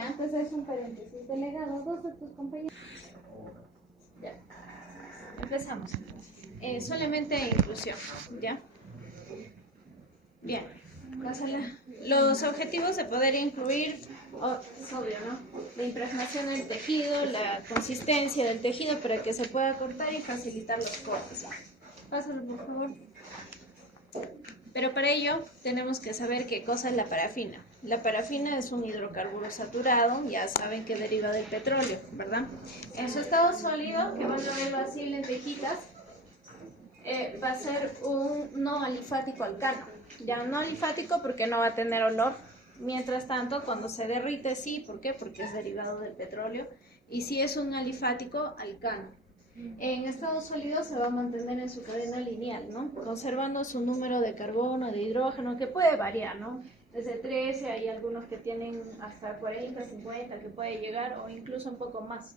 Antes es un paréntesis. Delegado, dos de tus compañeros. Ya. Empezamos entonces. Solamente inclusión, ¿ya? Bien. Los objetivos de poder incluir, es obvio, ¿no? La impregnación del tejido, la consistencia del tejido para que se pueda cortar y facilitar los cortes. Pásalo, por favor. Pero para ello tenemos que saber qué cosa es la parafina. La parafina es un hidrocarburo saturado, ya saben que deriva del petróleo, ¿verdad? En su estado sólido, que van a verlo así en lentejitas, va a ser un no alifático alcano. Ya no alifático porque no va a tener olor. Mientras tanto, cuando se derrite, sí. ¿Por qué? Porque es derivado del petróleo. Y si es un alifático alcano. En estado sólido se va a mantener en su cadena lineal, ¿no? Conservando su número de carbono, de hidrógeno, que puede variar, ¿no? Desde 13, hay algunos que tienen hasta 40, 50, que puede llegar, o incluso un poco más.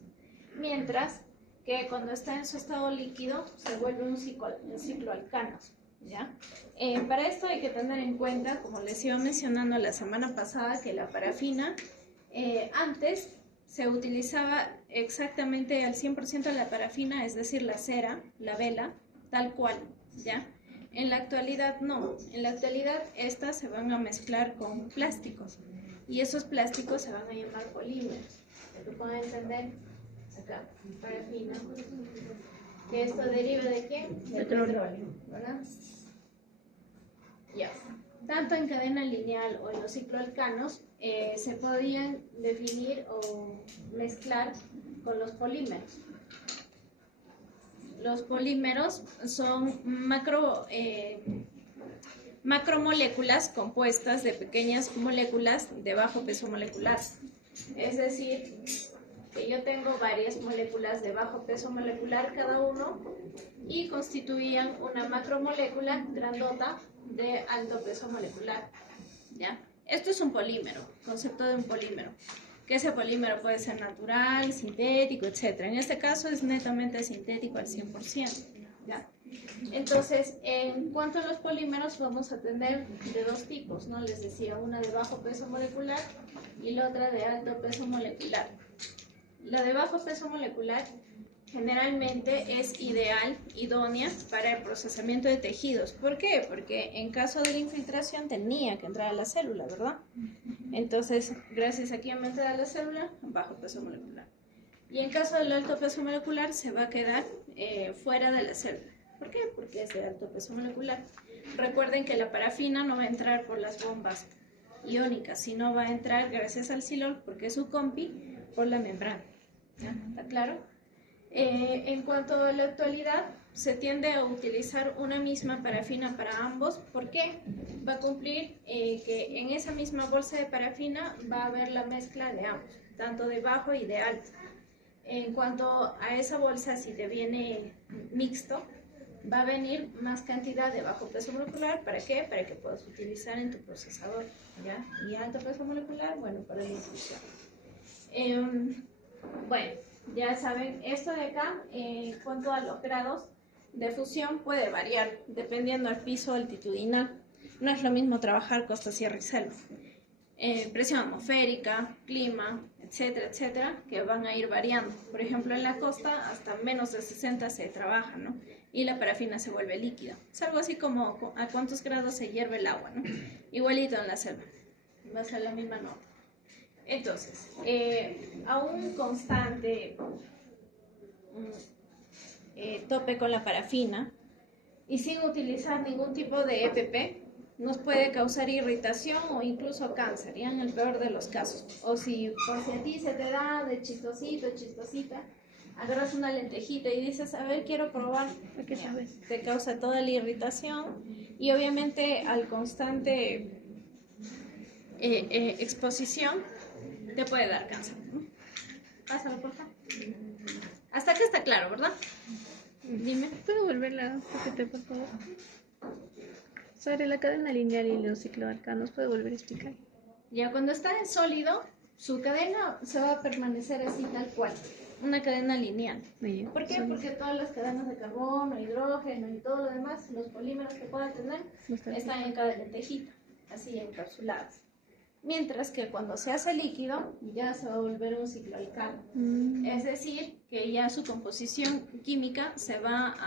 Mientras que cuando está en su estado líquido, se vuelve un ciclo alcano, ¿ya? Para esto hay que tener en cuenta, como les iba mencionando la semana pasada, que la parafina antes se utilizaba exactamente al 100% de la parafina, es decir, la cera, la vela, tal cual, ¿ya? En la actualidad no, en la actualidad estas se van a mezclar con plásticos y esos plásticos se van a llamar polímeros. ¿Lo pueden entender? Acá, parafina, que esto deriva de ¿quién? Del petróleo, ¿verdad? Ya. Tanto en cadena lineal o en los cicloalcanos se podían definir o mezclar con los polímeros. Los polímeros son macromoléculas compuestas de pequeñas moléculas de bajo peso molecular. Es decir, que yo tengo varias moléculas de bajo peso molecular cada uno y constituían una macromolécula grandota de alto peso molecular, ¿ya? Esto es un polímero, concepto de un polímero, que ese polímero puede ser natural, sintético, etc. En este caso es netamente sintético al 100%, ¿ya? Entonces, en cuanto a los polímeros, vamos a tener de dos tipos, ¿no? Les decía, una de bajo peso molecular y la otra de alto peso molecular. La de bajo peso molecular generalmente es ideal, idónea para el procesamiento de tejidos. ¿Por qué? Porque en caso de la infiltración tenía que entrar a la célula, ¿verdad? Entonces, gracias a que entra a la célula, bajo peso molecular. Y en caso del alto peso molecular, se va a quedar fuera de la célula. ¿Por qué? Porque es de alto peso molecular. Recuerden que la parafina no va a entrar por las bombas iónicas, sino va a entrar gracias al silol, porque es su compi, por la membrana. ¿Ya? ¿Está claro? En cuanto a la actualidad, se tiende a utilizar una misma parafina para ambos. ¿Por qué? Va a cumplir que en esa misma bolsa de parafina va a haber la mezcla de ambos, tanto de bajo y de alto. En cuanto a esa bolsa, si te viene mixto, va a venir más cantidad de bajo peso molecular. ¿Para qué? Para que puedas utilizar en tu procesador, ¿ya? Y alto peso molecular, bueno, para la infusión. Bueno, ya saben, esto de acá, en cuanto a los grados de fusión, puede variar dependiendo del piso altitudinal. No es lo mismo trabajar costa, sierra y selva. Presión atmosférica, clima, etcétera, etcétera, que van a ir variando. Por ejemplo, en la costa hasta menos de 60 se trabaja, ¿no? Y la parafina se vuelve líquida. Es algo así como a cuántos grados se hierve el agua, ¿no? Igualito en la selva. Va a ser la misma nota. Entonces, a un constante tope con la parafina y sin utilizar ningún tipo de EPP, nos puede causar irritación o incluso cáncer, ya en el peor de los casos. O si por si a ti se te da de chistosito, chistosita, agarras una lentejita y dices, a ver, quiero probar, ¿Qué sabes? te causa toda la irritación y obviamente al constante exposición te puede dar cáncer, ¿no? Pásalo, por favor. Hasta acá está claro, ¿verdad? Dime. ¿Puedo volverla? Repite, por favor. Sobre la cadena lineal y los cicloalcanos, ¿puedo volver a explicar? Ya cuando está en sólido, su cadena se va a permanecer así tal cual, una cadena lineal. Bien. ¿Por qué? Porque todas las cadenas de carbono, hidrógeno y todo lo demás, los polímeros que puedan tener, están en cada lentejita, así encapsuladas. Mientras que cuando se hace líquido, ya se va a volver un cicloalcano. Es decir, que ya su composición química se va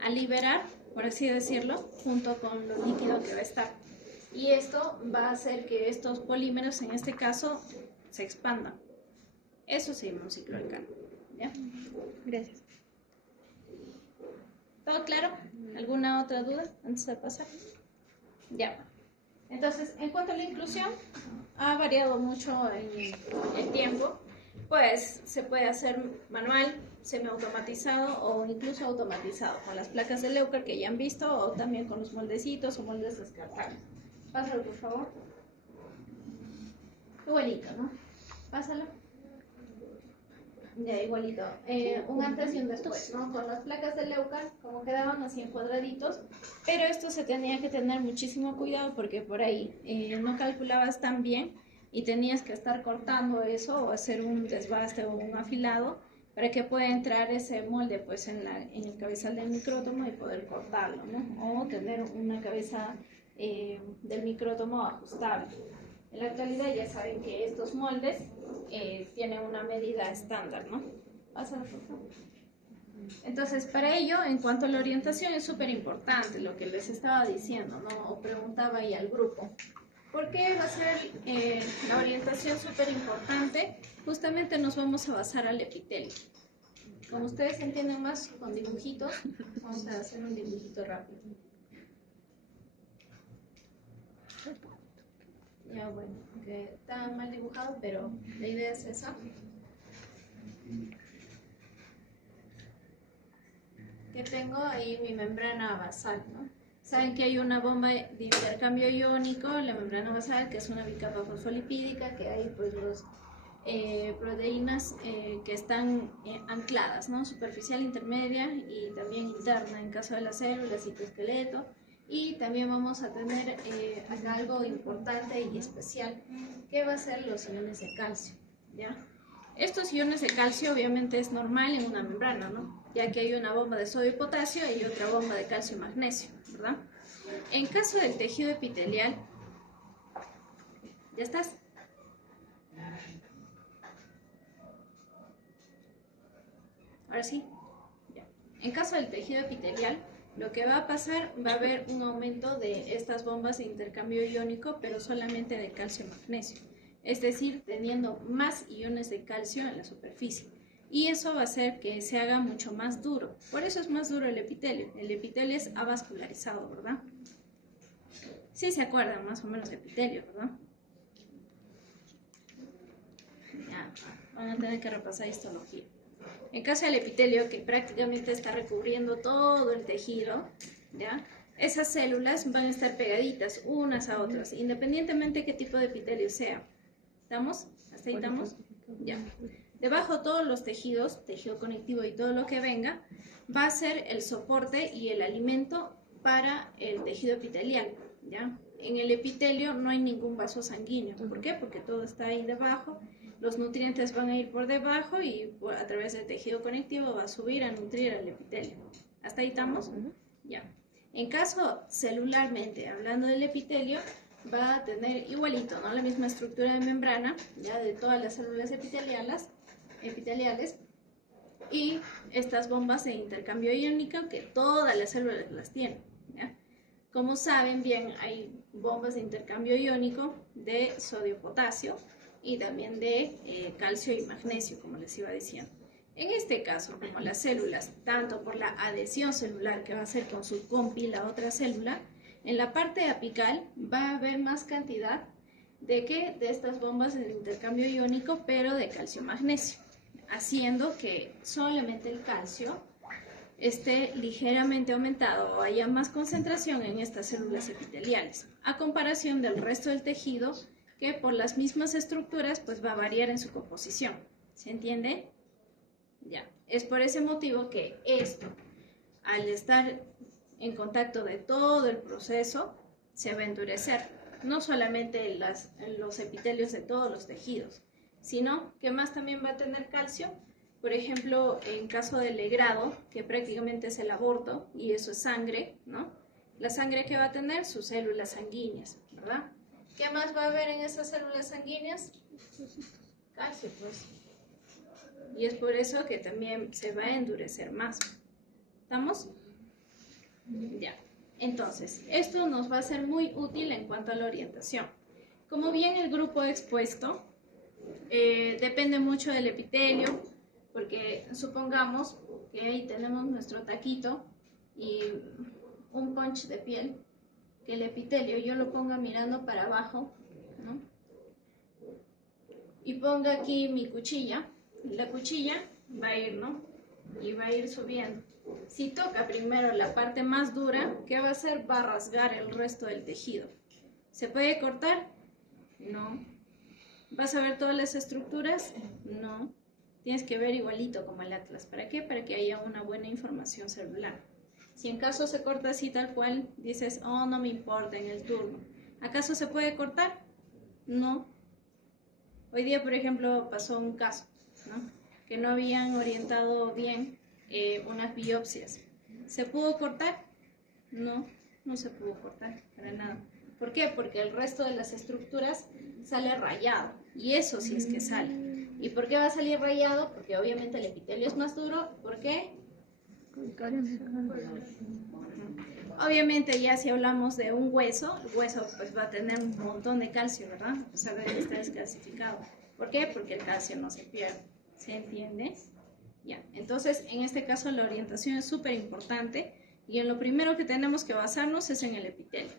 a liberar, por así decirlo, junto con lo líquido que va a estar. Y esto va a hacer que estos polímeros, en este caso, se expandan. Eso se llama un cicloalcano. ¿Ya? Gracias. ¿Todo claro? ¿Alguna otra duda antes de pasar? Ya. Entonces, en cuanto a la inclusión, ha variado mucho en el tiempo. Pues se puede hacer manual, semiautomatizado o incluso automatizado, con las placas de Leuker que ya han visto, o también con los moldecitos o moldes descartables. Pásalo, por favor. Igualito, ¿no? Pásalo. Ya, igualito. Un antes y un después, ¿no? Con las placas de Leuker, como quedaban así en cuadraditos, pero esto se tenía que tener muchísimo cuidado porque por ahí no calculabas tan bien y tenías que estar cortando eso o hacer un desbaste o un afilado para que pueda entrar ese molde pues en el cabezal del micrótomo y poder cortarlo, ¿no? O tener una cabeza del micrótomo ajustable. En la actualidad ya saben que estos moldes tienen una medida estándar, ¿no? Pásalo, por favor. Entonces, para ello, en cuanto a la orientación, es súper importante lo que les estaba diciendo, ¿no? O preguntaba ahí al grupo. ¿Por qué va a ser la orientación súper importante? Justamente nos vamos a basar al epitelio. Como ustedes entienden más con dibujitos, vamos a hacer un dibujito rápido. Ya, bueno, que está mal dibujado, pero la idea es esa. Que tengo ahí mi membrana basal, ¿no? Saben que hay una bomba de intercambio iónico, la membrana basal, que es una bicapa fosfolipídica, que hay pues los proteínas que están ancladas, ¿no? Superficial, intermedia y también interna en caso de las células, citoesqueleto. Y también vamos a tener acá algo importante y especial, que va a ser los iones de calcio, ¿ya? Estos iones de calcio obviamente es normal en una membrana, ¿no? Ya que hay una bomba de sodio y potasio y otra bomba de calcio y magnesio, ¿verdad? En caso del tejido epitelial, ¿ya estás? Ahora sí. Ya. En caso del tejido epitelial, lo que va a pasar, va a haber un aumento de estas bombas de intercambio iónico, pero solamente de calcio y magnesio. Es decir, teniendo más iones de calcio en la superficie. Y eso va a hacer que se haga mucho más duro. Por eso es más duro el epitelio. El epitelio es avascularizado, ¿verdad? Sí se acuerdan más o menos de epitelio, ¿verdad? Ya, van a tener que repasar histología. En caso del epitelio, que prácticamente está recubriendo todo el tejido, ¿ya? Esas células van a estar pegaditas unas a otras, independientemente de qué tipo de epitelio sea. ¿Estamos? ¿Hasta ahí estamos? Ya. Debajo todos los tejidos, tejido conectivo y todo lo que venga, va a ser el soporte y el alimento para el tejido epitelial, ¿ya? En el epitelio no hay ningún vaso sanguíneo. ¿Por qué? Porque todo está ahí debajo. Los nutrientes van a ir por debajo y a través del tejido conectivo va a subir a nutrir al epitelio. ¿Hasta ahí estamos? Ya. En caso celularmente, hablando del epitelio, va a tener igualito, ¿no? La misma estructura de membrana, ya de todas las células epiteliales y estas bombas de intercambio iónico que todas las células las tienen, ¿ya? Como saben bien, hay bombas de intercambio iónico de sodio-potasio y también de calcio y magnesio, como les iba diciendo. En este caso, como las células, tanto por la adhesión celular que va a hacer con su compi la otra célula, en la parte apical va a haber más cantidad de estas bombas de intercambio iónico, pero de calcio-magnesio, haciendo que solamente el calcio esté ligeramente aumentado o haya más concentración en estas células epiteliales, a comparación del resto del tejido, que por las mismas estructuras pues va a variar en su composición. ¿Se entiende? Ya. Es por ese motivo que esto, al estar en contacto de todo el proceso, se va a endurecer. No solamente en los epitelios de todos los tejidos, sino que más también va a tener calcio. Por ejemplo, en caso del legrado, que prácticamente es el aborto, y eso es sangre, ¿no? La sangre que va a tener sus células sanguíneas, ¿verdad? ¿Qué más va a haber en esas células sanguíneas? Calcio, pues. Y es por eso que también se va a endurecer más. ¿Estamos? Ya. Entonces, esto nos va a ser muy útil en cuanto a la orientación. Como bien el grupo expuesto, depende mucho del epitelio, porque supongamos que ahí tenemos nuestro taquito y un punch de piel, que el epitelio yo lo ponga mirando para abajo, ¿no? Y ponga aquí mi cuchilla, la cuchilla va a ir, ¿no? Y va a ir subiendo. Si toca primero la parte más dura, ¿qué va a hacer? Va a rasgar el resto del tejido. ¿Se puede cortar? No. ¿Vas a ver todas las estructuras? No. Tienes que ver igualito como el atlas. ¿Para qué? Para que haya una buena información celular. Si en caso se corta así tal cual, dices, oh, no me importa en el turno. ¿Acaso se puede cortar? No. Hoy día, por ejemplo, pasó un caso, ¿no? Que no habían orientado bien unas biopsias. ¿Se pudo cortar? No, no se pudo cortar, para nada. ¿Por qué? Porque el resto de las estructuras sale rayado, y eso sí es que sale. ¿Y por qué va a salir rayado? Porque obviamente el epitelio es más duro. ¿Por qué? Obviamente ya si hablamos de un hueso, el hueso pues va a tener un montón de calcio, ¿verdad? A pesar de que está descalcificado. ¿Por qué? Porque el calcio no se pierde. ¿Se entiende? Ya. Entonces, en este caso la orientación es súper importante y en lo primero que tenemos que basarnos es en el epitelio,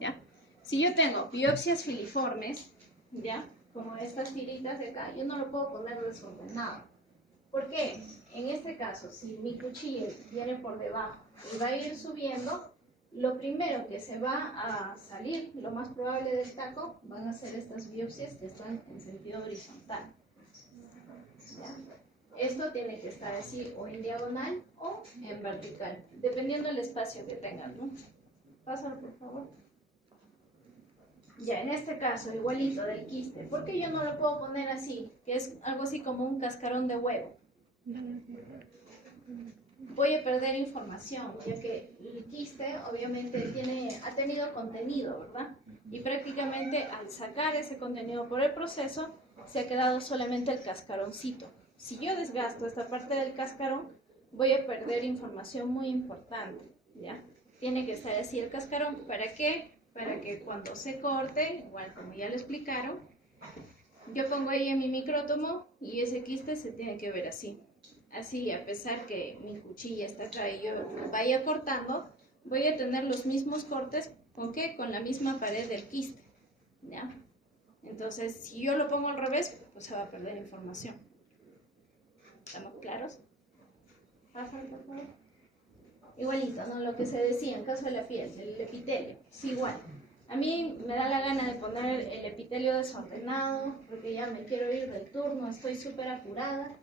¿ya? Si yo tengo biopsias filiformes, ¿ya? Como estas tiritas de acá, yo no lo puedo poner desordenado. ¿Por qué? En este caso, si mi cuchillo viene por debajo y va a ir subiendo, lo primero que se va a salir, lo más probable del taco, van a ser estas biopsias que están en sentido horizontal. ¿Ya? Esto tiene que estar así o en diagonal o en vertical, dependiendo del espacio que tengan, ¿no? Pásalo, por favor. Ya, en este caso, igualito del quiste. ¿Por qué yo no lo puedo poner así? Que es algo así como un cascarón de huevo. Voy a perder información, ya que el quiste obviamente ha tenido contenido, ¿verdad? Y prácticamente al sacar ese contenido por el proceso, se ha quedado solamente el cascaroncito. Si yo desgasto esta parte del cascarón, voy a perder información muy importante, ¿ya? Tiene que estar así el cascarón. ¿Para qué? Para que cuando se corte, igual como ya lo explicaron, yo pongo ahí en mi micrótomo y ese quiste se tiene que ver así. Así, a pesar que mi cuchilla está acá y yo vaya cortando, voy a tener los mismos cortes, ¿con qué? Con la misma pared del quiste, ¿ya? Entonces, si yo lo pongo al revés, pues se va a perder información. ¿Estamos claros? Pásalo, por favor. Igualito, ¿no? Lo que se decía en caso de la piel, el epitelio, es igual. A mí me da la gana de poner el epitelio desordenado, porque ya me quiero ir del turno, estoy súper apurada,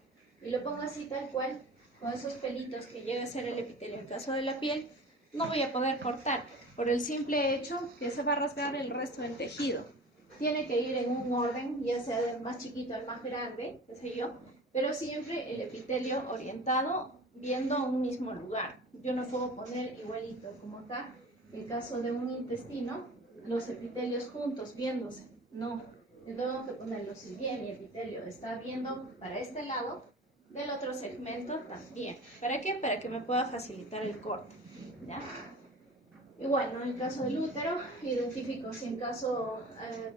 y lo pongo así tal cual, con esos pelitos que llega a ser el epitelio. En caso de la piel, no voy a poder cortar, por el simple hecho que se va a rasgar el resto del tejido. Tiene que ir en un orden, ya sea del más chiquito al más grande, qué sé yo, pero siempre el epitelio orientado viendo un mismo lugar. Yo no puedo poner igualito como acá, en el caso de un intestino, los epitelios juntos viéndose. No, yo tengo que ponerlo. Si bien mi epitelio está viendo para este lado, del otro segmento también. ¿Para qué? Para que me pueda facilitar el corte, ¿ya? Igual, ¿no? En el caso del útero, identifico si en caso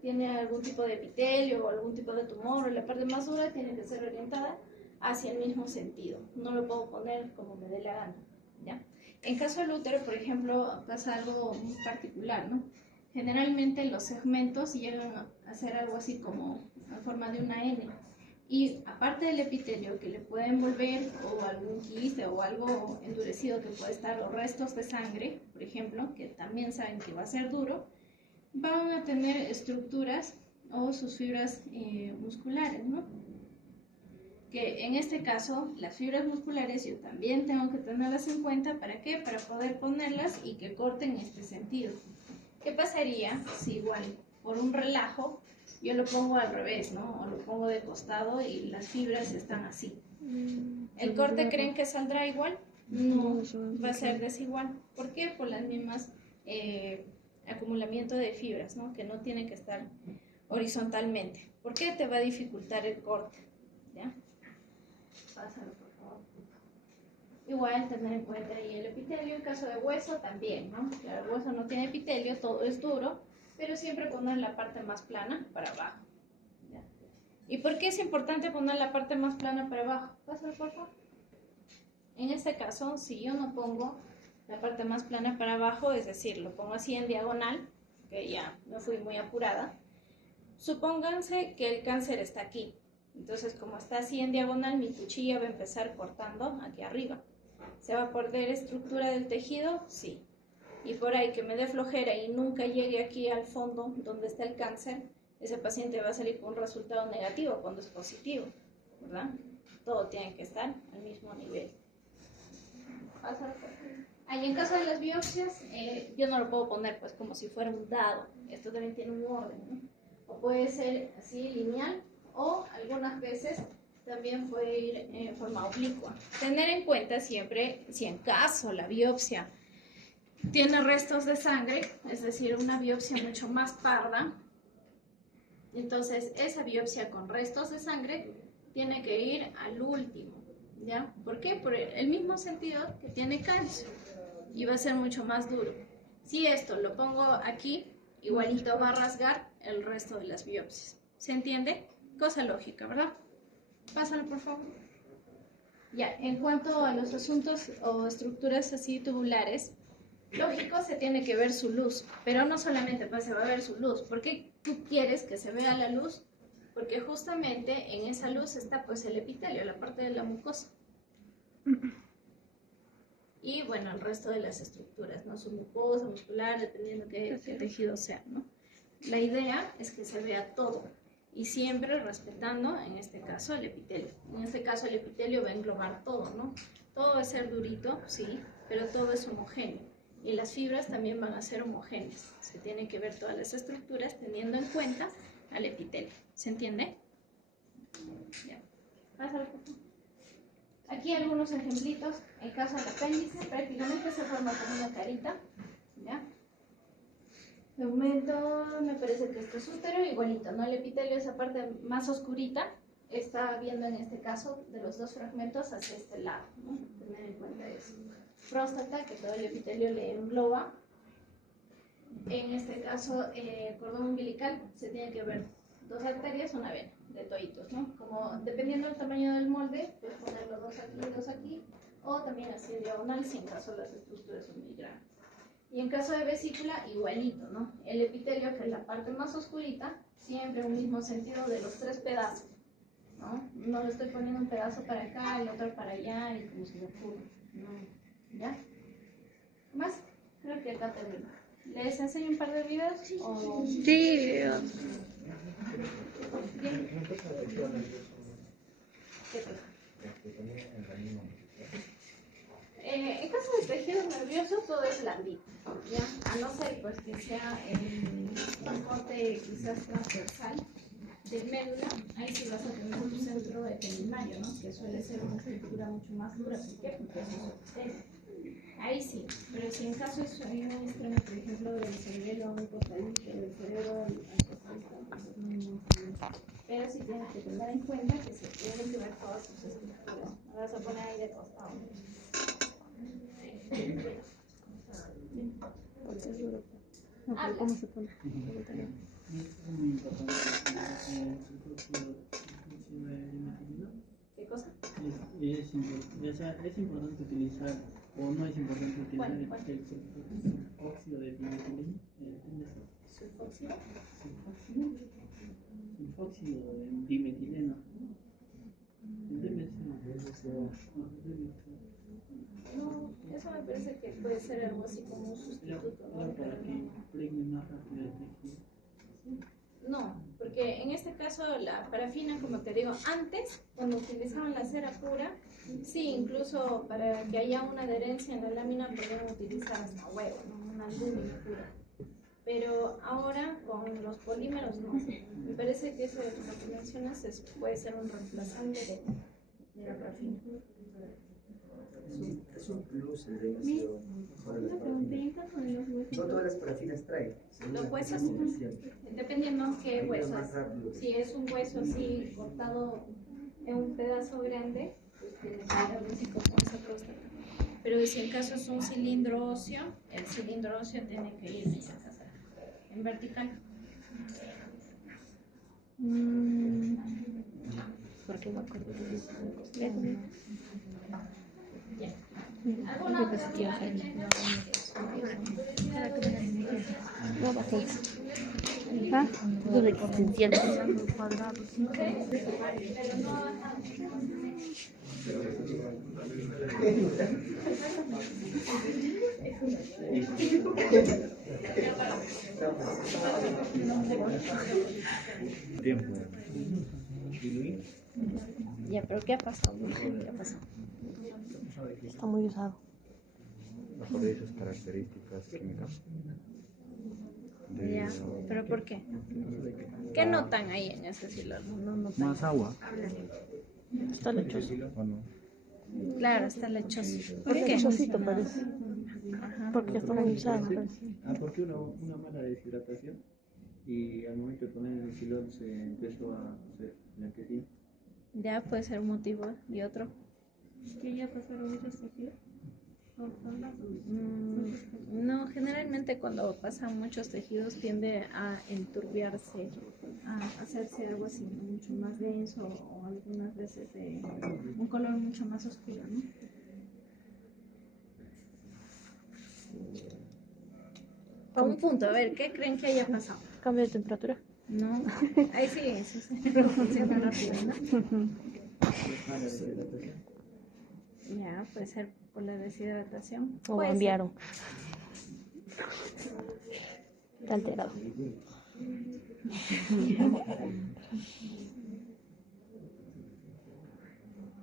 tiene algún tipo de epitelio o algún tipo de tumor, o la parte más dura tiene que ser orientada hacia el mismo sentido. No lo puedo poner como me dé la gana, ¿ya? En caso del útero, por ejemplo, pasa algo muy particular, ¿no? Generalmente los segmentos llegan a ser algo así como en forma de una N. Y aparte del epitelio que le puede envolver, o algún quiste o algo endurecido que puede estar, o restos de sangre, por ejemplo, que también saben que va a ser duro, van a tener estructuras o sus fibras musculares, ¿no? Que en este caso, las fibras musculares yo también tengo que tenerlas en cuenta. ¿Para qué? Para poder ponerlas y que corten en este sentido. ¿Qué pasaría si igual por un relajo yo lo pongo al revés, ¿no? O lo pongo de costado y las fibras están así? ¿El corte creen que saldrá igual? No, va a ser desigual. ¿Por qué? Por las mismas acumulamiento de fibras, ¿no? Que no tienen que estar horizontalmente. ¿Por qué? Te va a dificultar el corte, ¿ya? Pásalo, por favor. Igual tener en cuenta ahí el epitelio. En caso de hueso también, ¿no? Claro, el hueso no tiene epitelio, todo es duro, pero siempre poner la parte más plana para abajo, ¿ya? ¿Y por qué es importante poner la parte más plana para abajo? Pásalo, por favor. En este caso, si yo no pongo la parte más plana para abajo, es decir, lo pongo así en diagonal, que ya me fui muy apurada, supónganse que el cáncer está aquí. Entonces, como está así en diagonal, mi cuchilla va a empezar cortando aquí arriba. ¿Se va a perder estructura del tejido? Sí. Y por ahí que me dé flojera y nunca llegue aquí al fondo donde está el cáncer, ese paciente va a salir con un resultado negativo cuando es positivo, ¿verdad? Todo tiene que estar al mismo nivel. Ahí en caso de las biopsias, yo no lo puedo poner pues como si fuera un dado. Esto también tiene un orden, ¿no? O puede ser así lineal, o algunas veces también puede ir en forma oblicua. Tener en cuenta siempre, si en caso la biopsia tiene restos de sangre, es decir, una biopsia mucho más parda, entonces esa biopsia con restos de sangre tiene que ir al último, ¿ya? ¿Por qué? Por el mismo sentido que tiene cáncer y va a ser mucho más duro. Si esto lo pongo aquí, igualito va a rasgar el resto de las biopsias. ¿Se entiende? Cosa lógica, ¿verdad? Pásalo, por favor. Ya, en cuanto a los asuntos o estructuras así tubulares, lógico, se tiene que ver su luz, pero no solamente pues se va a ver su luz. ¿Por qué tú quieres que se vea la luz? Porque justamente en esa luz está pues el epitelio, la parte de la mucosa. Y bueno, el resto de las estructuras, ¿no? Su mucosa, muscular, dependiendo qué tejido sea, ¿no? La idea es que se vea todo y siempre respetando, en este caso, el epitelio. En este caso, el epitelio va a englobar todo, ¿no? Todo va a ser durito, sí, pero todo es homogéneo. Y las fibras también van a ser homogéneas. Se tienen que ver todas las estructuras teniendo en cuenta al epitelio. ¿Se entiende? Ya. Pásalo, por favor. Aquí algunos ejemplitos. En caso del apéndice, prácticamente se forma como una carita, ¿ya? De momento me parece que esto es útero, igualito, ¿no? El epitelio, esa parte más oscurita, está viendo en este caso de los dos fragmentos hacia este lado, ¿no? Tener en cuenta eso. Próstata, que todo el epitelio le engloba. En este caso, cordón umbilical, se tiene que ver dos arterias, una vena, de toditos, ¿no? Como dependiendo del tamaño del molde, puedes ponerlo dos aquí, o también así diagonal, si en caso las estructuras son muy grandes. Y en caso de vesícula, igualito, ¿no? El epitelio, que es la parte más oscurita, siempre un mismo sentido de los tres pedazos, ¿no? No le estoy poniendo un pedazo para acá, el otro para allá, y como se me ocurre, ¿no? ¿Ya? ¿Más? Creo que acá termino. ¿Les enseño un par de videos? O... Sí. Bien. ¿Qué cosa? En caso de tejido nervioso, todo es blandito, ¿ya? A no ser pues, que sea un corte quizás transversal de médula, ahí sí vas a tener un centro epidermal, ¿no? Que suele ser una estructura mucho más dura. ¿Por qué? Porque es un epitelio. Ahí sí, pero si en caso es un extremo, por ejemplo, del cerebro, un costadito, del cerebro al costadito, pero sí tienes que tener en cuenta que se tienen que ver todas sus estructuras. Me vas a poner ahí de costado. Porque es duro. No, pero ¿cómo se pone? Es muy importante ¿Qué cosa? es importante utilizar, o no es importante utilizar el óxido de dimetileno. ¿Sulfóxido? Sulfóxido de dimetileno. No, eso me parece que puede ser algo así como un sustituto, ¿no? Para que impregne más rápido el tejido. No, porque en este caso la parafina, como te digo, antes, cuando utilizaban la cera pura, sí, incluso para que haya una adherencia en la lámina podían utilizar hasta huevo, ¿no? Una alúmina pura. Pero ahora con los polímeros no. Me parece que eso lo que mencionas puede ser un reemplazante de la parafina. Es un plus el demasiado para las parafinas. No todas las parafinas traen. Los huesos, dependiendo qué hueso es. Si es un hueso así cortado en un pedazo grande, pues tiene que ir al hocico con esa próstata. Pero si en caso es un cilindro óseo, el cilindro óseo tiene que ir en vertical. Porque me acuerdo de eso. ¿Alguna otra duda que tengan? No, bastante. ¿Ah? Los existenciales. Tiempo. Ya, pero ¿qué ha pasado? ¿Qué ha pasado? Está muy usado. Bajo de esas características químicas. Ya, ¿pero por qué? ¿Qué notan ahí en ese silor? No notan. Más agua. Está lechoso. ¿O no? Claro, está lechoso. ¿Por Porque qué? lechosito parece. Porque está muy usado. Parece. Porque una mala deshidratación y al momento de poner el silón se empezó a hacer blanquecino. Ya puede ser un motivo y otro. ¿Que ya pasaron muchos tejidos? No, generalmente cuando pasan muchos tejidos tiende a enturbiarse, a hacerse algo así mucho más denso o algunas veces de un color mucho más oscuro, ¿no? A un punto, a ver, ¿qué creen que haya pasado? Cambio de temperatura. No, ahí sí, su cerebro funciona rápido, ¿no? Mala deshidratación. Ya, puede ser por la deshidratación. O Puede ser. cambiaron. Está alterado.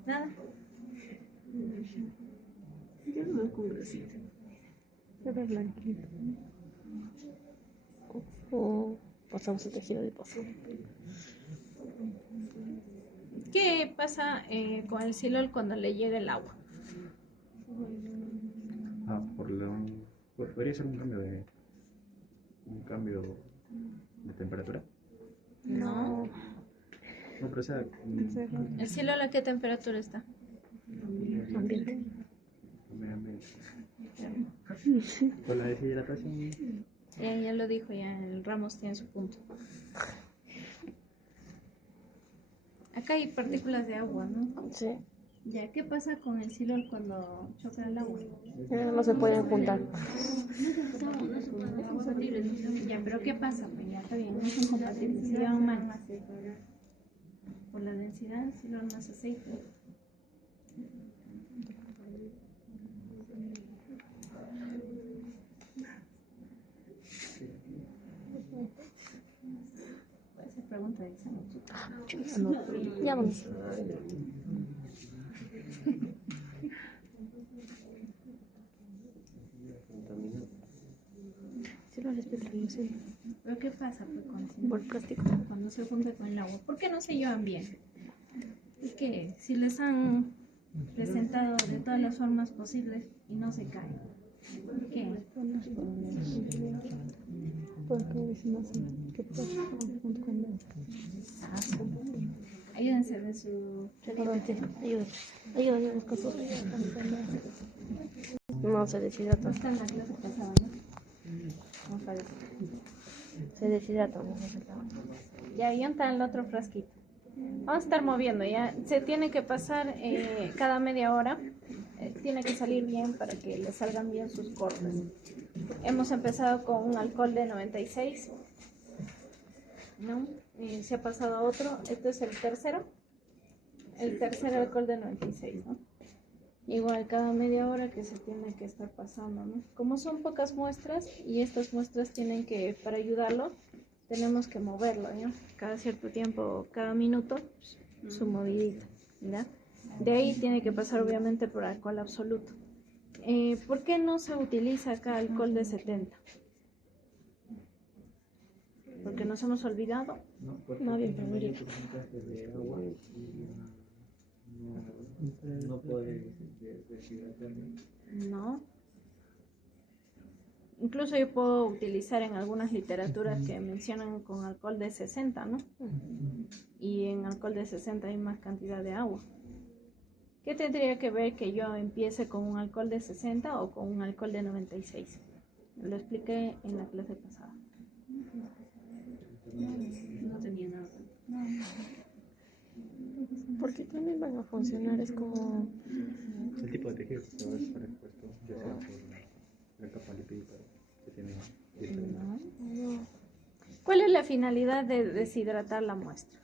Nada. Yo no veo con grosito. Pero es blanquito. Pasamos el tejido de paso. ¿Qué pasa con el silol cuando le llega el agua? Podría ser un cambio de temperatura. No. No, pero o sea, ¿El silol a qué temperatura está? Ambiente. Con la deshidratación. Ya lo dijo, ya el Ramos tiene su punto. Acá hay partículas de agua, ¿no? Sí. Ya, ¿qué pasa con el silol cuando choca el agua? No se pueden juntar. Ya, pero ¿qué pasa? Pues ya está bien, no son compatibles, se llevan mal. Por la densidad del silol más aceite. Puede ser pregunta de examen. No. Ya vamos. Sí, lo respeto, sí. ¿Pero qué pasa pues, con el silol? Por plástico. Cuando se junta con el agua? ¿Por qué no se llevan bien? Es que si les han presentado de todas las formas posibles y no se caen. ¿Por qué? ¿Qué pasa? Junto con él. Ayúdense de su... Ayuda con sus. No se deshidrata. No está en la clase pasada, ¿no? No parece. Se deshidrata. Ya, y está el otro frasquito. Vamos a estar moviendo, ya. Se tiene que pasar cada media hora. Tiene que salir bien para que le salgan bien sus cortes. Hemos empezado con un alcohol de 96. ¿No? Se ha pasado a otro. Este es el tercero. El tercer alcohol de 96, ¿no? Igual cada media hora que se tiene que estar pasando, ¿no? Como son pocas muestras y estas muestras tienen que, para ayudarlo, tenemos que moverlo, ¿ya? Cada cierto tiempo, cada minuto, su movidita, ¿ya? De ahí tiene que pasar obviamente por alcohol absoluto. ¿Por qué no se utiliza acá alcohol de 70? Porque nos hemos olvidado. No, porque No, bien, tiene pero mayor porcentaje de agua y no puede deshidratarme. No. Incluso yo puedo utilizar en algunas literaturas que mencionan con alcohol de 60, ¿no? Y en alcohol de 60 hay más cantidad de agua. ¿Qué tendría que ver que yo empiece con un alcohol de 60 o con un alcohol de 96? Lo expliqué en la clase pasada. No tenía nada. Porque también van a funcionar, es como... El tipo de tejido que se va a estar expuesto, ya sea por la capa lipídica que tiene. No. ¿Cuál es la finalidad de deshidratar la muestra?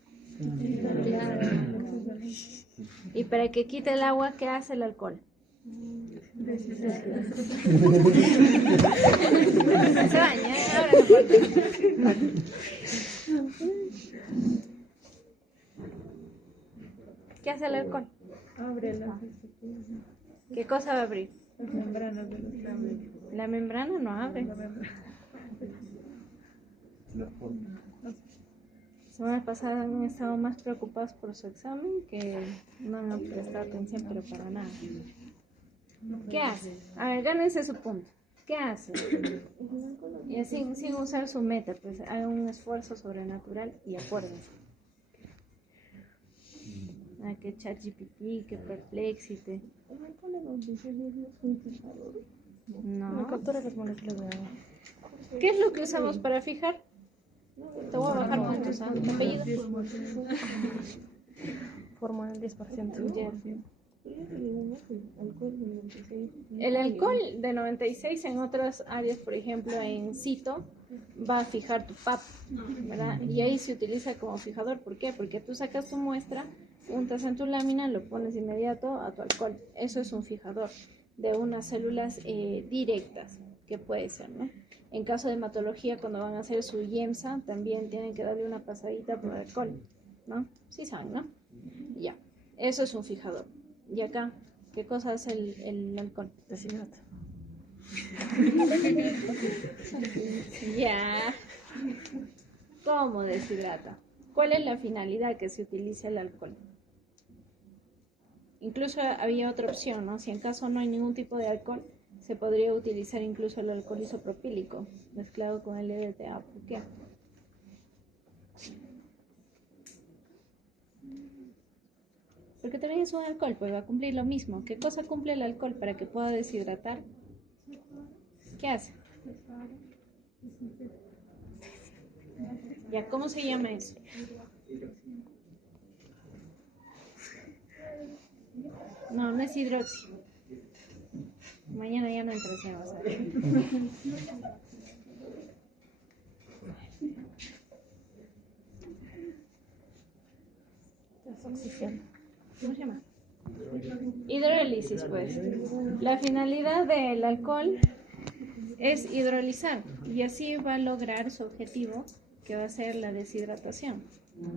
Y para que quite el agua, ¿qué hace el alcohol? Se baña, ahora no importa. ¿Qué hace el alcohol? Abre las... ¿Qué cosa va a abrir? Las membranas de los labios. La membrana no abre. La forma. La semana pasada han estado más preocupados por su examen que no han prestado atención, pero para nada. ¿Qué hace? A ver, gánense su punto. ¿Qué hace? Y sin usar su meta, pues hagan un esfuerzo sobrenatural y acuérdense. Que ChatGPT, que Perplexity. No. Captura las moléculas de agua. ¿Qué es lo que usamos para fijar? Te voy a bajar puntos, ¿ah? ¿Tu apellido? Forma el 10%. Ya. El alcohol de 96 en otras áreas, por ejemplo en CITO, va a fijar tu PAP, ¿verdad? Y ahí se utiliza como fijador. ¿Por qué? Porque tú sacas tu muestra, untas en tu lámina, lo pones inmediato a tu alcohol. Eso es un fijador de unas células directas, que puede ser, ¿no? En caso de hematología, cuando van a hacer su IEMSA, también tienen que darle una pasadita por alcohol, ¿no? Sí saben, ¿no? Ya, eso es un fijador. Y acá, ¿qué cosa hace el alcohol? Deshidrata. Ya. ¿Cómo deshidrata? ¿Cuál es la finalidad que se utiliza el alcohol? Incluso había otra opción, ¿no? Si en caso no hay ningún tipo de alcohol, se podría utilizar incluso el alcohol isopropílico mezclado con el EDTA. ¿Por qué? Porque también es un alcohol, pues va a cumplir lo mismo. ¿Qué cosa cumple el alcohol para que pueda deshidratar? ¿Qué hace? Ya, ¿cómo se llama eso? No, no es hidroxi. Mañana ya no entras, ya vas a ver. ¿Cómo se llama? Hidrólisis, pues. La finalidad del alcohol es hidrolizar y así va a lograr su objetivo, que va a ser la deshidratación.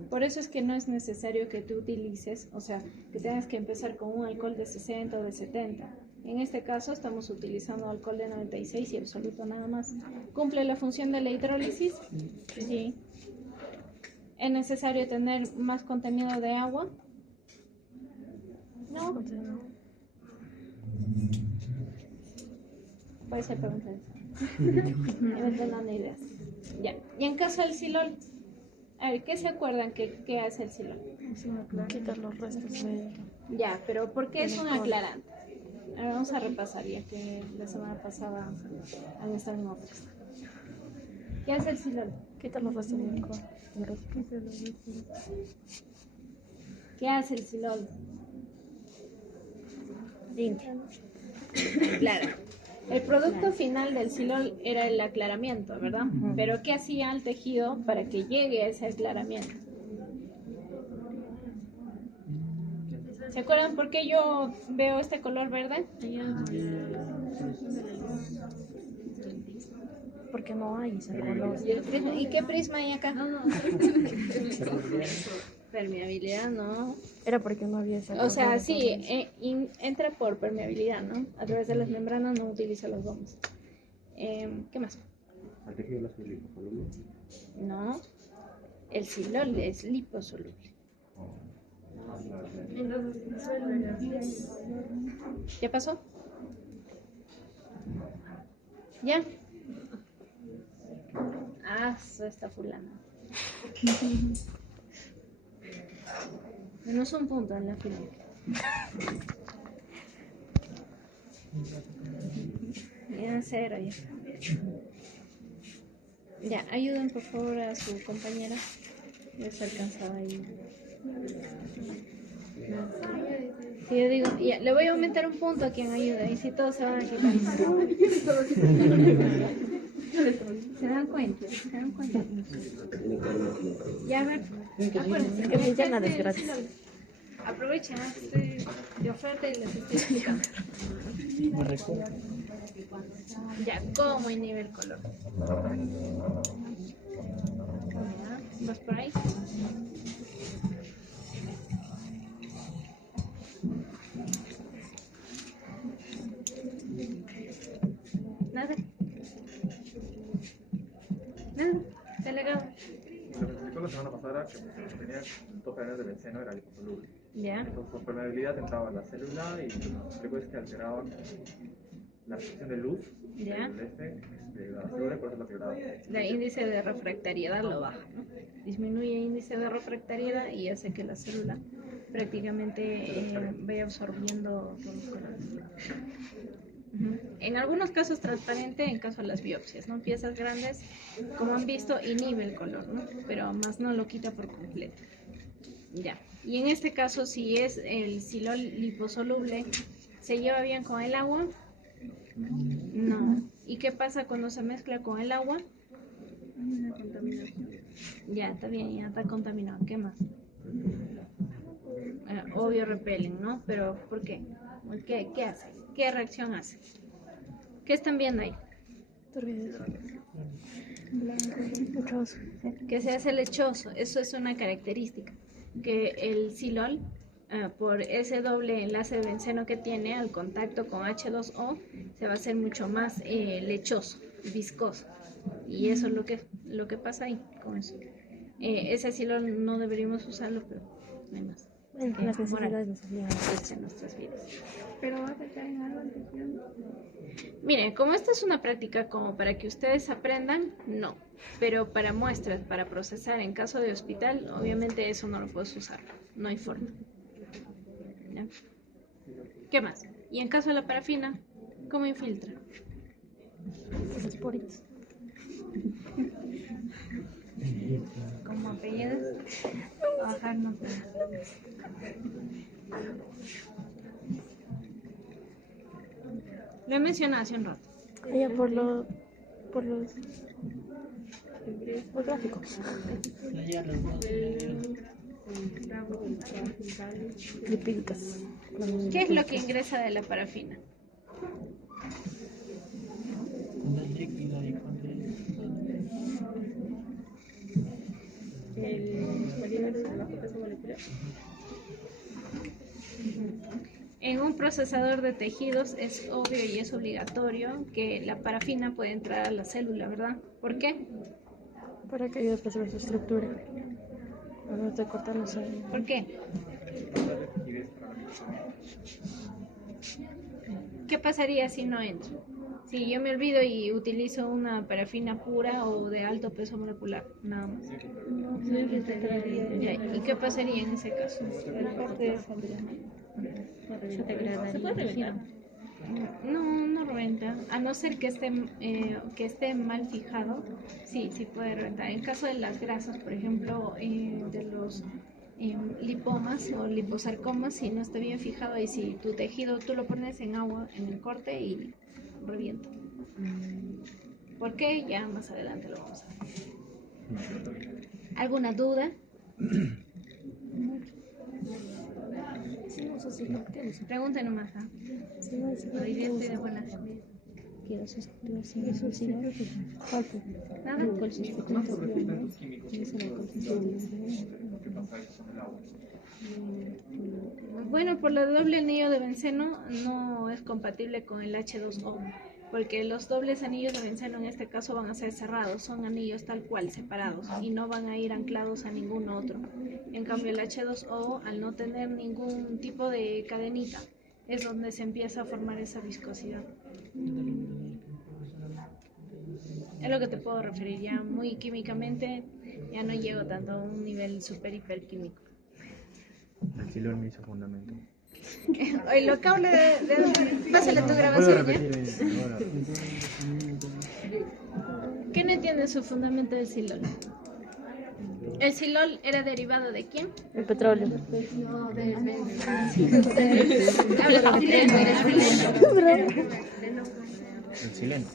Por eso es que no es necesario que tú utilices, o sea, que tengas que empezar con un alcohol de 60 o de 70. En este caso estamos utilizando alcohol de 96 y absoluto nada más. ¿Cumple la función de la hidrólisis? Sí. ¿Es necesario tener más contenido de agua? No. Puede ser pregunta de eso. Me están dando ideas. Ya. Y en caso del silol, a ver, ¿qué se acuerdan que hace el silol? Quitar los restos de... Ya, pero ¿por qué es un aclarante? Ahora vamos a repasar, ya que la semana pasada han estado en otra. ¿Qué hace el silol? Quitar los restos de alcohol. ¿Qué hace el silol? Limpia. Claro. El producto final del silol era el aclaramiento, ¿verdad? Pero ¿qué hacía el tejido para que llegue a ese aclaramiento? ¿Se acuerdan por qué yo veo este color verde? Porque no hay ese color. ¿Y qué prisma hay acá? Permeabilidad, ¿no? Era porque no había ese color. O sea, sí, entra por permeabilidad, ¿no? A través de las membranas no utiliza los gomos. ¿Qué más? ¿Al tejido las liposoluble? No, el silol es liposoluble. ¿Ya pasó? ¿Ya? Ah, está fulana. Menos un punto en la fila. Ya, cero ya. Ya, ayuden por favor a su compañera. Ya se alcanzaba ahí. Y yo digo, ya, le voy a aumentar un punto a quien ayuda. Y si todos se van a quitar. ¿Se dan cuenta? ¿Se dan cuenta? Ya, a ver. Acuérdense. Que ya nada es gratis. Aprovechen, estoy de oferta y les estoy explicando. Ya, ¿cómo inhibe el color? Ya, ¿vas por ahí? Nada. Nada. Delegado. Lo que se explicó la semana pasada era que tenía 2 granos de benceno, era liposoluble. Ya. Entonces, por permeabilidad entraba en la célula y luego que alteraban la absorción de luz Ya. de la célula y por eso la quebraba. El índice de refractariedad lo baja, ¿no? Disminuye el índice de refractariedad y hace que la célula prácticamente vaya absorbiendo todos los colores. En algunos casos transparente, en caso de las biopsias, ¿no? Piezas grandes, como han visto, inhibe el color, ¿no? Pero más no lo quita por completo. Ya. Y en este caso, si es el silol liposoluble, ¿se lleva bien con el agua? No. ¿Y qué pasa cuando se mezcla con el agua? Una contaminación. Ya, está bien, ya está contaminado. ¿Qué más? Obvio repelen, ¿no? Pero ¿por qué? ¿Qué hace? ¿Qué reacción hace? ¿Qué están viendo ahí? Lechoso. Que se hace lechoso. Eso es una característica. Que el silol, por ese doble enlace de benceno que tiene, al contacto con H2O, se va a hacer mucho más lechoso, viscoso. Y eso es lo que pasa ahí con eso. Ese silol no deberíamos usarlo, pero no hay más. Las necesidades nos obligan a Hacerse en nuestras vidas. Pero va a afectar en algo el tejido. Miren, como esta es una práctica como para que ustedes aprendan, no. Pero para muestras, para procesar en caso de hospital, obviamente eso no lo puedes usar. No hay forma. ¿Ya? ¿Qué más? Y en caso de la parafina, ¿cómo infiltra? Esos poritos. Como apellidos, bajar no puede. Lo he mencionado hace un rato. Ella por los gráficos. Lipídicas. ¿Qué es lo que ingresa de la parafina? En un procesador de tejidos es obvio y es obligatorio que la parafina puede entrar a la célula, ¿verdad? ¿Por qué? Para que ayude a preservar su estructura. Cuando te cortan los ojos. ¿Por qué? ¿Qué pasaría si no entra? Si yo me olvido y utilizo una parafina pura o de alto peso molecular, nada más. Ya, ¿y qué pasaría en ese caso? ¿Se puede reventar? No reventa, a no ser que esté mal fijado, sí puede reventar. En caso de las grasas, por ejemplo, de los lipomas o liposarcomas, si no está bien fijado y si tu tejido tú lo pones en agua en el corte y revienta. ¿Por qué? Ya más adelante lo vamos a ver. ¿Alguna duda? Pregunten nomás. Hoy día estoy de buenas. Nada. Bueno, por el doble anillo de benceno no es compatible con el H2O. porque los dobles anillos de benceno en este caso van a ser cerrados, son anillos tal cual, separados, y no van a ir anclados a ningún otro. En cambio el H2O, al no tener ningún tipo de cadenita, es donde se empieza a formar esa viscosidad. Es lo que te puedo referir, ya muy químicamente, ya no llego tanto a un nivel super hiperquímico. El silón me hizo fundamento. Hoy lo que hablo de... Pásale tu grabación, ¿ya? Ahora. ¿Qué no entiende su fundamento del silol? ¿El silol era derivado de quién? El petróleo. Habla El sileno.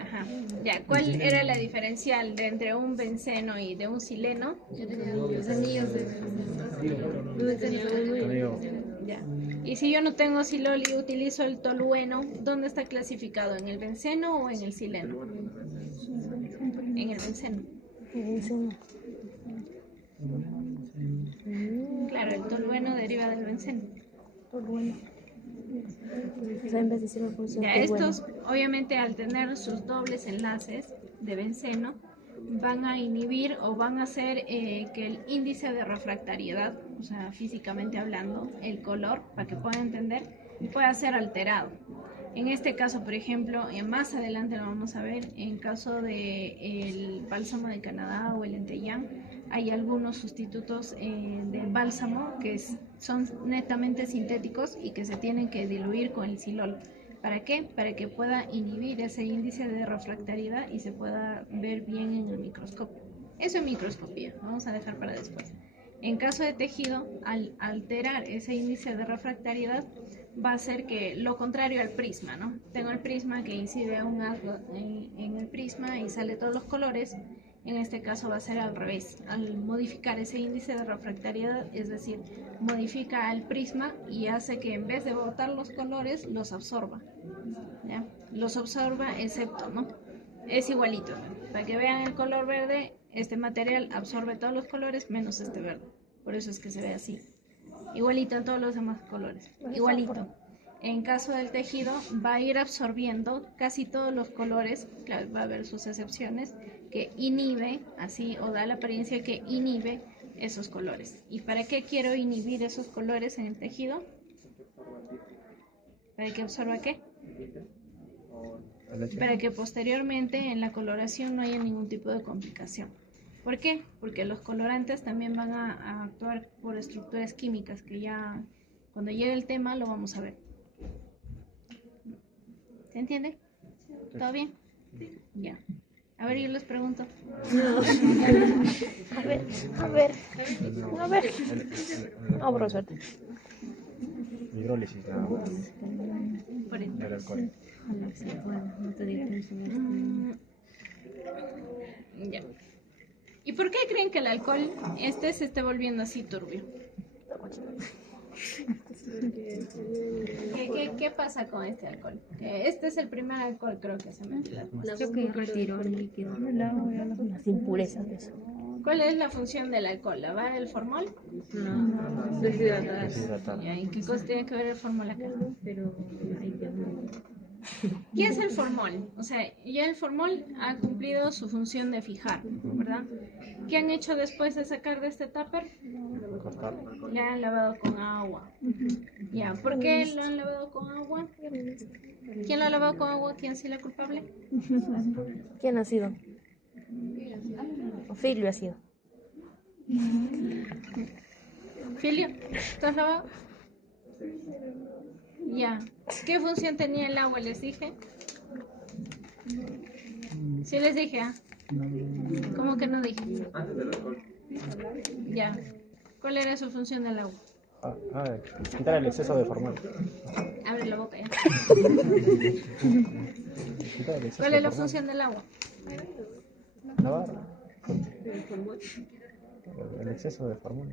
Ajá. Ya, ¿cuál era la diferencial de entre un benceno y de un sileno? Los anillos Amigo, Ya. Y si yo no tengo silol y utilizo el tolueno, ¿dónde está clasificado? ¿En el benceno o en el sileno? En el benceno. Claro, el tolueno deriva del benceno. Ya, estos, obviamente, al tener sus dobles enlaces de benceno, van a inhibir o van a hacer que el índice de refractariedad, o sea, físicamente hablando, el color, para que puedan entender, pueda ser alterado. En este caso, por ejemplo, más adelante lo vamos a ver, en caso del bálsamo de Canadá o el Entellán, hay algunos sustitutos del bálsamo que son netamente sintéticos y que se tienen que diluir con el silol. ¿Para qué? Para que pueda inhibir ese índice de refractariedad y se pueda ver bien en el microscopio. Eso es microscopía, vamos a dejar para después. En caso de tejido, al alterar ese índice de refractariedad, va a ser que lo contrario al prisma, ¿no? Tengo el prisma que incide un haz en el prisma y sale todos los colores. En este caso va a ser al revés. Al modificar ese índice de refractariedad, es decir, modifica el prisma y hace que en vez de botar los colores, los absorba. ¿Ya? Los absorba excepto, ¿no? Es igualito. Para que vean el color verde, este material absorbe todos los colores menos este verde. Por eso es que se ve así. Igualito en todos los demás colores. Igualito. En caso del tejido, va a ir absorbiendo casi todos los colores, claro, va a haber sus excepciones, que inhibe, así, o da la apariencia que inhibe esos colores. ¿Y para qué quiero inhibir esos colores en el tejido? ¿Para que absorba qué? Para que posteriormente en la coloración no haya ningún tipo de complicación. ¿Por qué? Porque los colorantes también van a actuar por estructuras químicas, que ya cuando llegue el tema lo vamos a ver. ¿Se entiende? ¿Todo bien? Ya. A ver, yo les pregunto. A ver. No, por suerte. hidrólisis, Por del ejemplo. alcohol. Ya. ¿Y por qué creen que el alcohol se esté volviendo así turbio? ¿Qué pasa con este alcohol? Este es el primer alcohol, creo que se mete las muestras. Creo que retiró el líquido. Las impurezas de eso. ¿Cuál es la función del alcohol? ¿Lavar el formol? No, deshidratar. Deshidratar. ¿Y qué cosa tiene que ver el formol acá? Pero hay que ¿Qué es el formol? O sea, ya el formol ha cumplido su función de fijar, ¿verdad? ¿Qué han hecho después de sacar de este tupper? Cortar. Le han lavado con agua. Ya, ¿por qué lo han lavado con agua? ¿Quién lo ha lavado con agua? ¿ Quién sí la culpable? ¿Quién ha sido? Filio ha sido. Filio, ¿tú has lavado? Ya. ¿Qué función tenía el agua? ¿Les dije? Sí les dije, ¿ah? ¿Cómo que no dije? Antes del alcohol. Ya. ¿Cuál era su función del agua? Quitar el exceso de formol. Abre la boca ya. Quitar el exceso ¿Cuál de es la formol. función del agua? Lavar. El exceso de formol.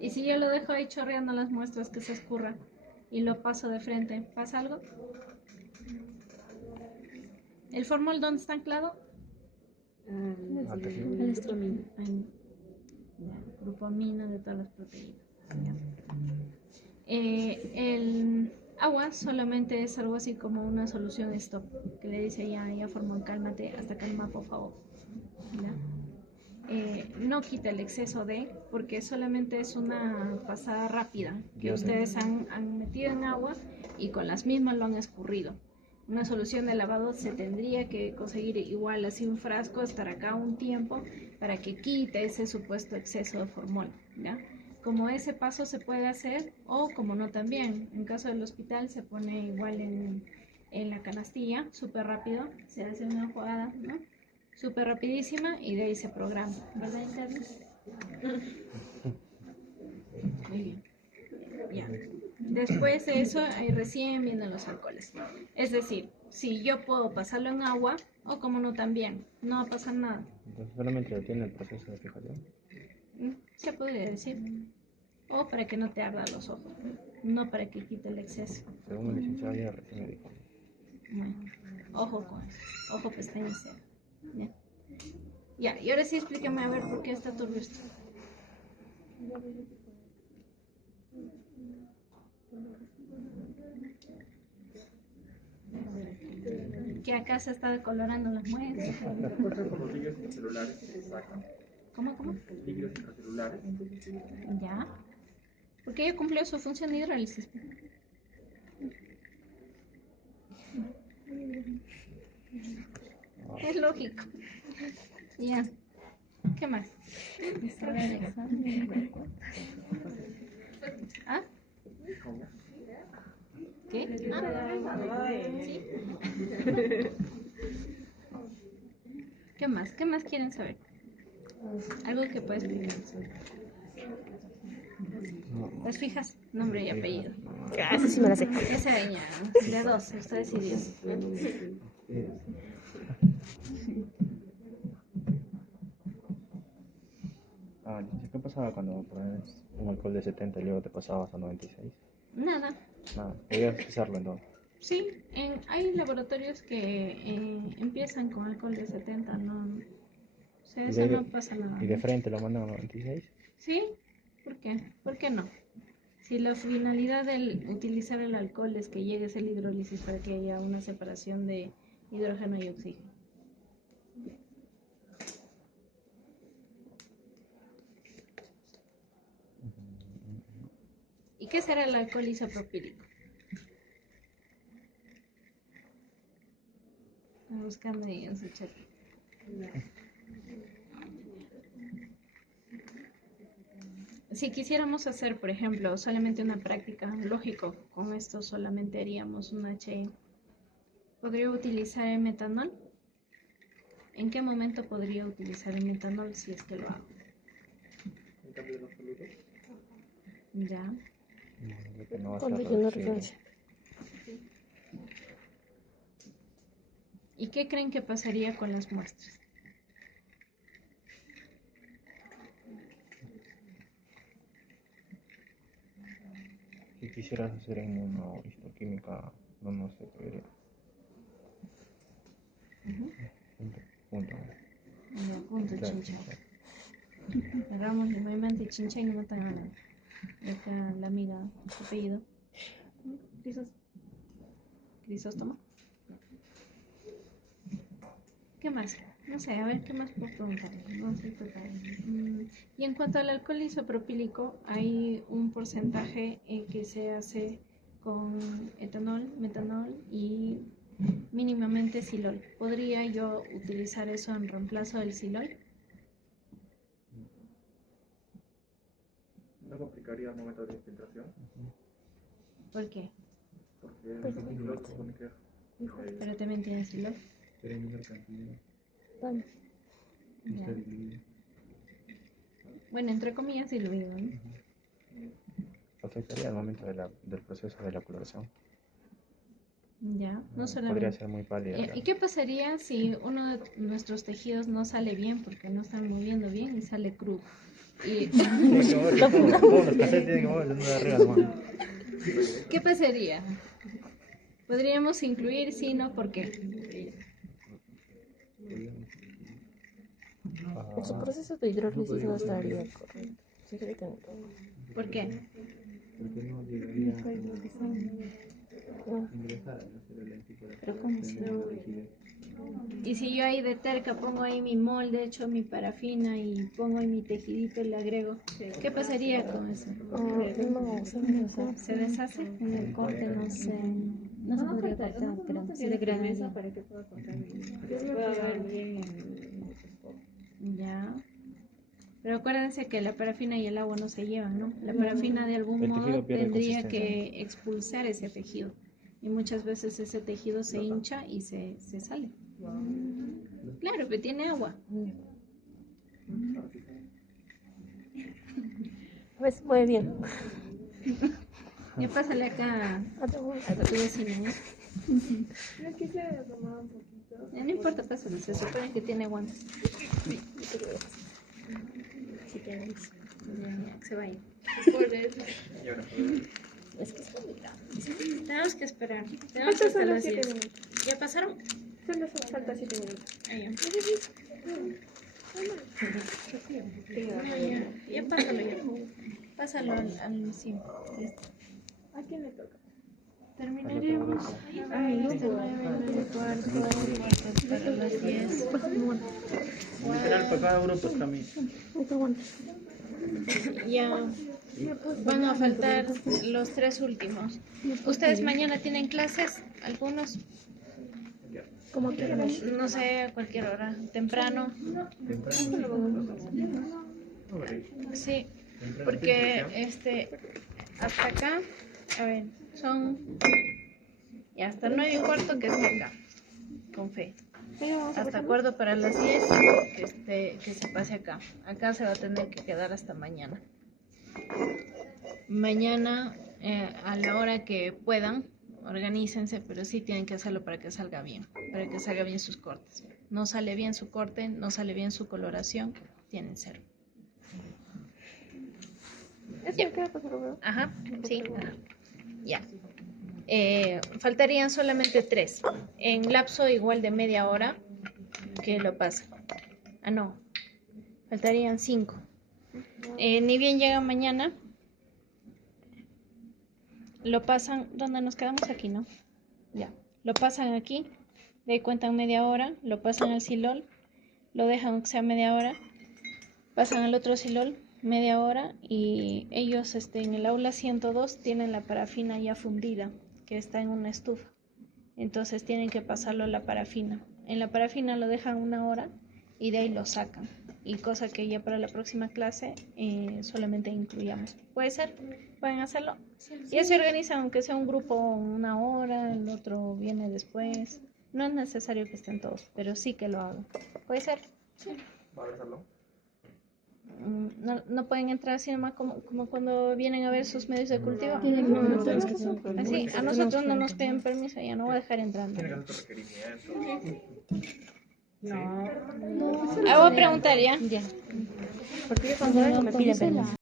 Y si yo lo dejo ahí chorreando las muestras que se escurran y lo paso de frente, ¿pasa algo? ¿El formol dónde está anclado? Al tejido. El estromino. Grupo amino de todas las proteínas. Agua solamente es algo así como una solución stop, que le dice ya formó, cálmate, hasta calma, por favor. ¿Ya? No quita el exceso de, porque solamente es una pasada rápida que ustedes han metido en agua y con las mismas lo han escurrido. Una solución de lavado se tendría que conseguir igual así un frasco, estar acá un tiempo para que quite ese supuesto exceso de formol, ¿ya? Como ese paso se puede hacer o como no también. En caso del hospital se pone igual en la canastilla, súper rápido, se hace una jugada, ¿no? Súper rapidísima y de ahí se programa, ¿verdad, interno? Muy bien. Ya. Después de eso, ahí recién vienen los alcoholes. Es decir, si yo puedo pasarlo en agua o como no también, no va a pasar nada. Entonces solamente detiene el proceso de fijación. Se podría decir. O para que no te arda los ojos, no para que quite el exceso. Según el licenciado ya recién me dijo. Bueno, ojo con eso. Ojo, pestaña y cera. Ya. Ya, y ahora sí explícame a ver por qué está turbio esto. Que acá se está decolorando las muelas. Los líquidos intracelulares se sacan. ¿Cómo? Líquidos intracelulares. Ya. Porque ella cumplió su función de hidrólisis. Es lógico. Ya. ¿Qué más? ¿Ah? ¿Cómo? ¿Qué? ¿Sí? ¿Qué más? ¿Qué más quieren saber? Algo que pueda explicar. Las fijas, nombre y apellido. Ah, eso sí me la sé. Esa veña, de dos, ustedes y Dios. ¿Qué pasaba cuando pones un alcohol de 70 y luego te pasabas a 96? Nada. Nada, podías pisarlo entonces. Sí, hay laboratorios que empiezan con alcohol de 70, no. O sea, eso no pasa nada. ¿Y de frente lo mandan a 96? ¿Sí? ¿Por qué? ¿Por qué no? Si la finalidad del utilizar el alcohol es que llegue a ser la hidrólisis para que haya una separación de hidrógeno y oxígeno. ¿Y qué será el alcohol isopropílico? Estoy buscando ahí en su chat. Si quisiéramos hacer, por ejemplo, solamente una práctica, lógico, con esto solamente haríamos un HE. ¿Podría utilizar el metanol? ¿En qué momento podría utilizar el metanol si es que lo hago? En cambio de los solutos. Ya. Cuando yo no renuncia. ¿Y qué creen que pasaría con las muestras? Si quisieras hacer inmunohistoquímica, no se podría. Punto. Ya, punto, Claro. chincha. Cerramos el movimiento y chincha y no matan a nadie. Acá la amiga, su apellido. Crisóstomo. ¿Qué más? No sé, a ver qué más puedo preguntar. No sé total. Y en cuanto al alcohol isopropílico, hay un porcentaje que se hace con etanol, metanol y mínimamente silol. ¿Podría yo utilizar eso en reemplazo del silol? ¿No complicaría el momento de filtración? ¿Por qué? Porque el silol se supone que Pero también tiene silol. sería menor cantidad. Ya. Bueno, entre comillas diluido, ¿no? Afectaría al momento del proceso de la coloración. Ya, no Podría solamente. ser muy pálida. ¿Y qué pasaría si uno de nuestros tejidos no sale bien porque no están moviendo bien y sale crudo? Y Todos los casetes tienen que mover de arriba la mano. ¿qué pasaría? ¿Podríamos incluir sí, no? ¿Por qué? En su proceso de hidrólisis no estaría correcto. Sí, creo que no. ¿Por qué? Porque no llegaría ingresar a hacer el tipo de Pero ¿cómo se tener una rigidez. Y si yo ahí de terca pongo ahí mi molde, echo mi parafina y pongo ahí mi tejidito y le agrego, ¿qué pasaría con eso? No, se me deshace. ¿Se deshace? En el corte no se podría cortar, pero sí degradaría. para que pueda cortar bien. Que se pueda ver bien en el espejo. Ya. Pero acuérdense que la parafina y el agua no se llevan, ¿no? La parafina de algún El modo tejido pierde tendría consistencia. que expulsar ese tejido. Y muchas veces ese tejido se hincha y se sale. Claro, pero tiene agua. Pues muy bien. Ya pásale acá a tu vecino, ¿eh? Yo quise tomar un poquito. No importa, pásale, se supone que tiene guantes. Si quieres. Ya, que se vaya. Por eso. Es que es complicado. Tenemos que esperar. Tenemos Faltan hasta solo las 7 10. minutos. ¿Ya pasaron? Solo falta 7 minutos. Ah, ya. No, ya pásalo ya. Pásalo al sí. Listo. ¿A quién le toca? Terminaríamos a las 9 cuarto para las 10. Literal, para cada grupo está mi. Ya van a faltar los 3 últimos. ¿Ustedes mañana tienen clases? ¿Algunos? Como quieras. No sé, a cualquier hora. ¿Temprano? Sí, porque hasta acá, a ver, son y hasta 9 y cuarto que esté acá, con fe. Hasta acuerdo para las 10 que se pase acá. Acá se va a tener que quedar hasta mañana. Mañana, a la hora que puedan, organícense, pero sí tienen que hacerlo para que salga bien sus cortes. No sale bien su corte, no sale bien su coloración, tienen 0. ¿Eso me queda pasar, bro? Ajá, sí, ajá. Ya. Faltarían solamente 3. En lapso igual de media hora que lo pasan. Ah, no. Faltarían 5. Ni bien llega mañana. Lo pasan, ¿dónde nos quedamos? Aquí, ¿no? Ya. Lo pasan aquí. De ahí cuentan media hora. Lo pasan al silol. Lo dejan que sea media hora. Pasan al otro silol. Media hora. Y ellos en el aula 102 tienen la parafina ya fundida, que está en una estufa. Entonces tienen que pasarlo a la parafina. En la parafina lo dejan 1 hora y de ahí lo sacan. Y cosa que ya para la próxima clase solamente incluyamos. ¿Puede ser? ¿Pueden hacerlo? Ya se organizan, aunque sea un grupo 1 hora, el otro viene después. No es necesario que estén todos, pero sí que lo hagan. ¿Puede ser? Sí. No pueden entrar así nomás como cuando vienen a ver sus medios de cultivo. Así, a nosotros no nos piden permiso, ya no voy a dejar entrando. No. Voy a preguntar ya. Ya. Porque yo cuando vengo me piden permiso.